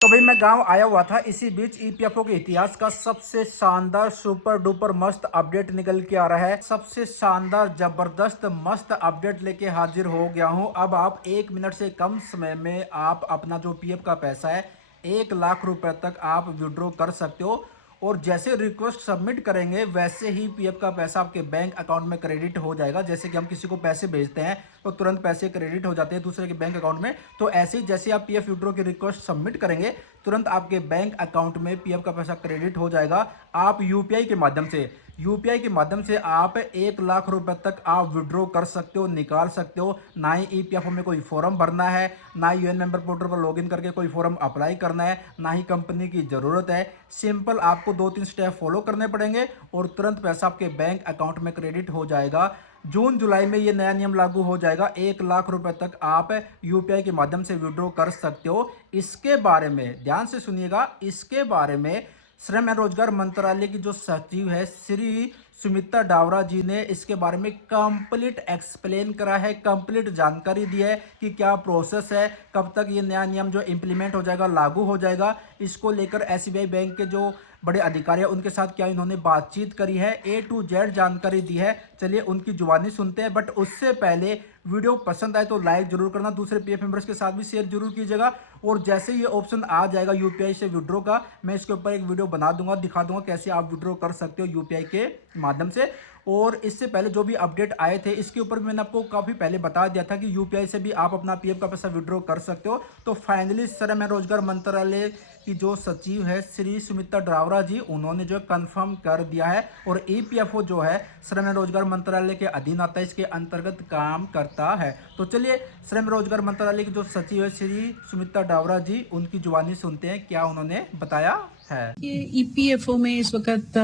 तो भाई मैं गांव आया हुआ था। इसी बीच ईपीएफओ के इतिहास का सबसे शानदार सुपर डुपर मस्त अपडेट निकल के आ रहा है। सबसे शानदार जबरदस्त मस्त अपडेट लेके हाजिर हो गया हूं। अब आप 1 मिनट से कम समय में आप अपना जो पीएफ का पैसा है 1 लाख रुपए तक आप विड्रॉ कर सकते हो। और जैसे रिक्वेस्ट सबमिट करेंगे वैसे ही पीएफ का पैसा आपके बैंक अकाउंट में क्रेडिट हो जाएगा। जैसे कि हम किसी को पैसे भेजते हैं तो तुरंत पैसे क्रेडिट हो जाते हैं दूसरे के बैंक अकाउंट में, तो ऐसे ही जैसे आप पीएफ विड्रॉ की रिक्वेस्ट सबमिट करेंगे तुरंत आपके बैंक अकाउंट में पीएफ का पैसा क्रेडिट हो जाएगा। आप यूपीआई के माध्यम से आप 1 लाख रुपए तक आप विड्रॉ कर सकते हो, निकाल सकते हो। ना ही ईपीएफओ में कोई फॉर्म भरना है, ना ही यूएन मेंबर पोर्टल पर लॉगिन करके कोई फॉर्म अप्लाई करना है, ना ही कंपनी की जरूरत है। सिंपल आपको 2-3 स्टेप फॉलो करने पड़ेंगे और तुरंत पैसा आपके बैंक अकाउंट में क्रेडिट हो जाएगा। जून जुलाई में ये नया नियम लागू हो जाएगा। 1 लाख रुपए तक आप यूपीआई के माध्यम से विड्रॉ कर सकते हो। इसके बारे में ध्यान से सुनिएगा। इसके बारे में श्रम एवं रोजगार मंत्रालय की जो सचिव है श्री सुमित्रा डावरा जी ने इसके बारे में कंप्लीट एक्सप्लेन करा है, कंप्लीट जानकारी दी है कि क्या प्रोसेस है, कब तक ये नया नियम जो इम्प्लीमेंट हो जाएगा, लागू हो जाएगा। इसको लेकर एसबीआई बैंक के जो बड़े अधिकारी हैं उनके साथ क्या इन्होंने बातचीत करी है, A to Z जानकारी दी है। चलिए उनकी जुबानी सुनते हैं। बट उससे पहले वीडियो पसंद आए तो लाइक जरूर करना, दूसरे पीएफ मेंबर्स के साथ भी शेयर जरूर कीजिएगा। और जैसे ये ऑप्शन आ जाएगा यूपीआई से विड्रॉ का, मैं इसके ऊपर एक वीडियो बना दूंगा, दिखा दूंगा कैसे आप विड्रॉ कर सकते हो यूपीआई के माध्यम से। और इससे पहले जो भी अपडेट आए थे इसके ऊपर मैंने आपको काफ़ी पहले बता दिया था कि यूपीआई से भी आप अपना पीएफ का पैसा विड्रॉ कर सकते हो। तो फाइनली श्रम एवं रोजगार मंत्रालय की जो सचिव है श्री सुमित्रा डावरा जी, उन्होंने जो कंफर्म कर दिया है। और ईपीएफओ जो है श्रम एवं रोजगार मंत्रालय के अधीन आता है, इसके अंतर्गत काम करता है। तो चलिए श्रम एवं रोजगार मंत्रालय की जो सचिव है श्री सुमित्रा डावरा जी, उनकी जुबानी सुनते हैं क्या उन्होंने बताया है। ये ईपीएफओ में इस वक्त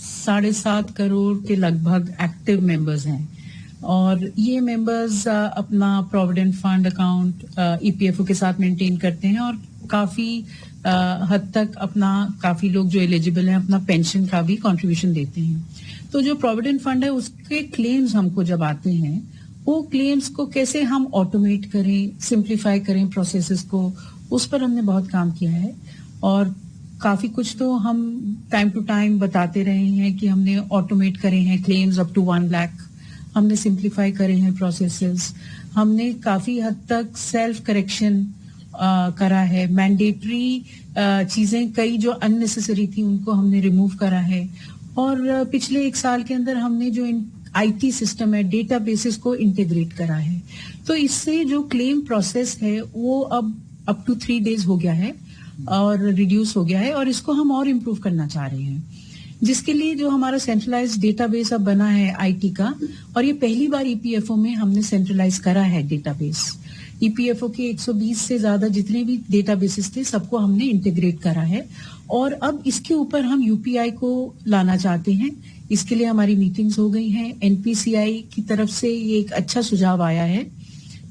7.5 करोड़ के लगभग एक्टिव मेंबर्स हैं और ये मेंबर्स अपना प्रोविडेंट फंड अकाउंट ईपीएफओ के साथ मेंटेन करते हैं और काफी हद तक अपना काफी लोग जो एलिजिबल हैं अपना पेंशन का भी कंट्रीब्यूशन देते हैं। तो जो प्रोविडेंट फंड है उसके क्लेम्स हमको जब आते हैं वो क्लेम्स को कैसे हम ऑटोमेट करें, सिंप्लीफाई करें प्रोसेसेस को, उस पर हमने बहुत काम किया है। और काफी कुछ तो हम टाइम टू टाइम बताते रहे हैं कि हमने ऑटोमेट करे हैं क्लेम्स अप टू 1 लाख, हमने सिंप्लीफाई करे हैं प्रोसेसेस, हमने काफी हद तक सेल्फ करेक्शन करा है, मैंडेटरी चीजें कई जो अननेसेसरी थी उनको हमने रिमूव करा है। और पिछले 1 साल के अंदर हमने जो आईटी सिस्टम है, डेटाबेसेस को इंटीग्रेट करा है। तो इससे जो क्लेम प्रोसेस है वो अब अप टू 3 डेज हो गया है और रिड्यूस हो गया है और इसको हम और इम्प्रूव करना चाह रहे हैं, जिसके लिए जो हमारा सेंट्रलाइज्ड डेटाबेस अब बना है आईटी का, और ये पहली बार ईपीएफओ में हमने सेंट्रलाइज करा है डेटाबेस। ईपीएफओ के 120 से ज्यादा जितने भी डेटाबेसेस थे सबको हमने इंटीग्रेट करा है और अब इसके ऊपर हम यूपीआई को लाना चाहते हैं। इसके लिए हमारी मीटिंग्स हो गई हैं। एनपीसीआई की तरफ से ये एक अच्छा सुझाव आया है।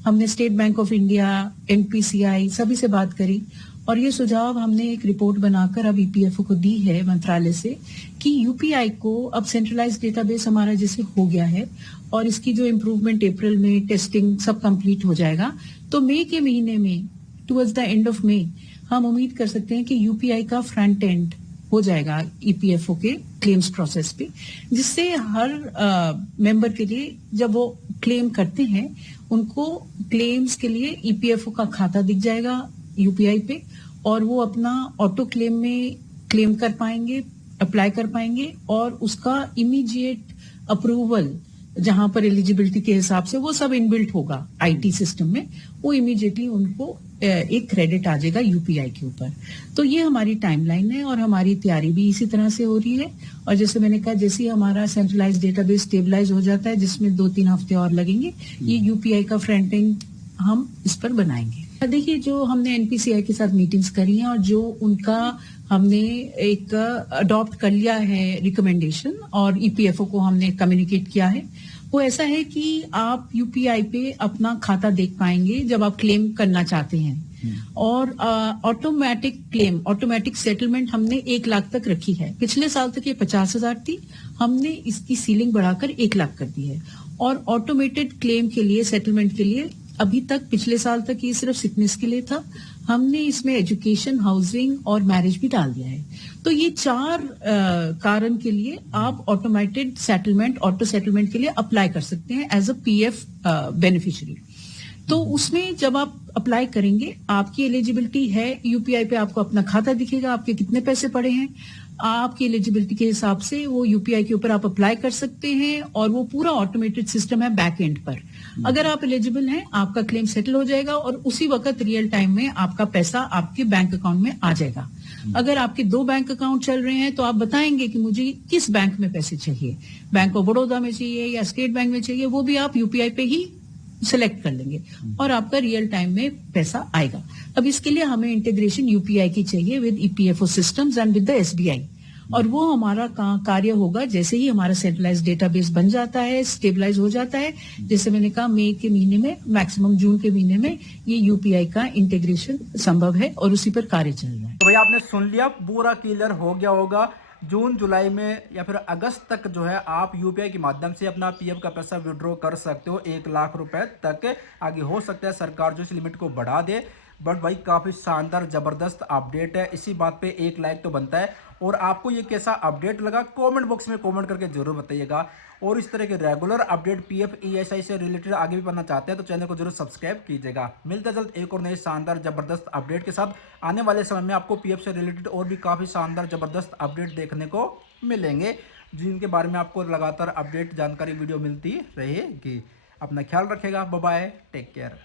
हमने state bank of India, NPCI सभी से बात करी और ये सुझाव हमने एक रिपोर्ट बनाकर अब ईपीएफओ को दी है मंत्रालय से कि यूपीआई को अब सेंट्रलाइज्ड डेटाबेस हमारा जैसे हो गया है और इसकी जो इम्प्रूवमेंट अप्रैल में टेस्टिंग सब कंप्लीट हो जाएगा, तो मई के महीने में towards the end of May हम उम्मीद कर सकते हैं कि यूपीआई का फ्रंट एंड हो जाएगा ईपीएफओ के क्लेम्स प्रोसेस पे, जिससे हर मेंबर के लिए जब वो क्लेम करते हैं उनको क्लेम्स के लिए ईपीएफओ का खाता दिख जाएगा यूपीआई पे और वो अपना ऑटो क्लेम में क्लेम कर पाएंगे, अप्लाई कर पाएंगे और उसका इमीडिएट अप्रूवल जहां पर एलिजिबिलिटी के हिसाब से वो सब इनबिल्ट होगा आईटी सिस्टम में, वो इमीडिएटली उनको एक क्रेडिट आ जाएगा यूपीआई के ऊपर। तो ये हमारी टाइमलाइन है और हमारी तैयारी भी इसी तरह से हो रही है। और जैसे मैंने कहा, जैसे ही हमारा सेंट्रलाइज्ड डेटाबेस स्टेबलाइज हो जाता है, जिसमें 2-3 हफ्ते और लगेंगे, ये यूपीआई का फ्रंट एंड हम इस पर बनाएंगे। देखिए, जो हमने एनपीसीआई के साथ मीटिंग्स करी हैं और जो उनका हमने एक अडॉप्ट कर लिया है रिकमेंडेशन और ईपीएफओ को हमने कम्युनिकेट किया है, वो ऐसा है कि आप यूपीआई पे अपना खाता देख पाएंगे जब आप क्लेम करना चाहते हैं। और ऑटोमेटिक क्लेम, ऑटोमेटिक सेटलमेंट हमने 1 लाख तक रखी है। पिछले साल तक ये 50,000 थी, हमने इसकी सीलिंग बढ़ाकर 1 लाख कर दी है। और ऑटोमेटेड क्लेम के लिए, सेटलमेंट के लिए अभी तक पिछले साल तक ये सिर्फ सिकनेस के लिए था, हमने इसमें एजुकेशन, हाउसिंग और मैरिज भी डाल दिया है। तो ये 4 कारण के लिए आप ऑटोमेटेड सेटलमेंट, ऑटो सेटलमेंट के लिए अप्लाई कर सकते हैं एज अ पीएफ बेनिफिशियरी। तो उसमें जब आप अप्लाई करेंगे, आपकी एलिजिबिलिटी है, यूपीआई पे आपको अपना खाता दिखेगा, आपके कितने पैसे पड़े हैं, आपकी एलिजिबिलिटी के हिसाब से वो यूपीआई के ऊपर आप अप्लाई कर सकते हैं, और वो पूरा ऑटोमेटेड सिस्टम है बैक एंड पर। अगर आप एलिजिबल हैं, आपका क्लेम सेटल हो जाएगा और उसी वक्त रियल टाइम में आपका पैसा आपके बैंक अकाउंट में आ जाएगा। अगर आपके 2 बैंक अकाउंट चल रहे हैं तो आप बताएंगे कि मुझे किस बैंक में पैसे चाहिए, बैंक ऑफ बड़ौदा में चाहिए या स्टेट बैंक में चाहिए, वो भी आप यूपीआई पे ही सिलेक्ट कर लेंगे और आपका रियल टाइम में पैसा आएगा। अब इसके लिए हमें इंटीग्रेशन यूपीआई की चाहिए with EPFO systems and with the SBI, और वो हमारा कार्य होगा जैसे ही हमारा सेंट्रलाइज डेटाबेस बन जाता है, स्टेबलाइज हो जाता है। जैसे मैंने कहा, मई के महीने में, मैक्सिमम जून के महीने में ये यूपीआई का इंटीग्रेशन संभव है और उसी पर कार्य चल रहा है। तो भाई आपने सुन लिया, पूरा क्लियर हो गया होगा। जून जुलाई में या फिर अगस्त तक जो है आप यूपीआई के माध्यम से अपना पीएफ का पैसा विड्रॉ कर सकते हो, 1 लाख रुपए तक। आगे हो सकता है सरकार जो इस लिमिट को बढ़ा दे, बट भाई काफ़ी शानदार ज़बरदस्त अपडेट है। इसी बात पे 1 लाइक तो बनता है। और आपको ये कैसा अपडेट लगा कमेंट बॉक्स में कमेंट करके जरूर बताइएगा। और इस तरह के रेगुलर अपडेट पीएफ ईएसआई से रिलेटेड आगे भी पढ़ना चाहते हैं तो चैनल को जरूर सब्सक्राइब कीजिएगा। मिलते हैं जल्द एक और नए शानदार ज़बरदस्त अपडेट के साथ। आने वाले समय में आपको पीएफ से रिलेटेड और भी काफ़ी शानदार ज़बरदस्त अपडेट देखने को मिलेंगे, जिनके बारे में आपको लगातार अपडेट जानकारी वीडियो मिलती रहेगी। अपना ख्याल रखेगा। Bye bye, take care.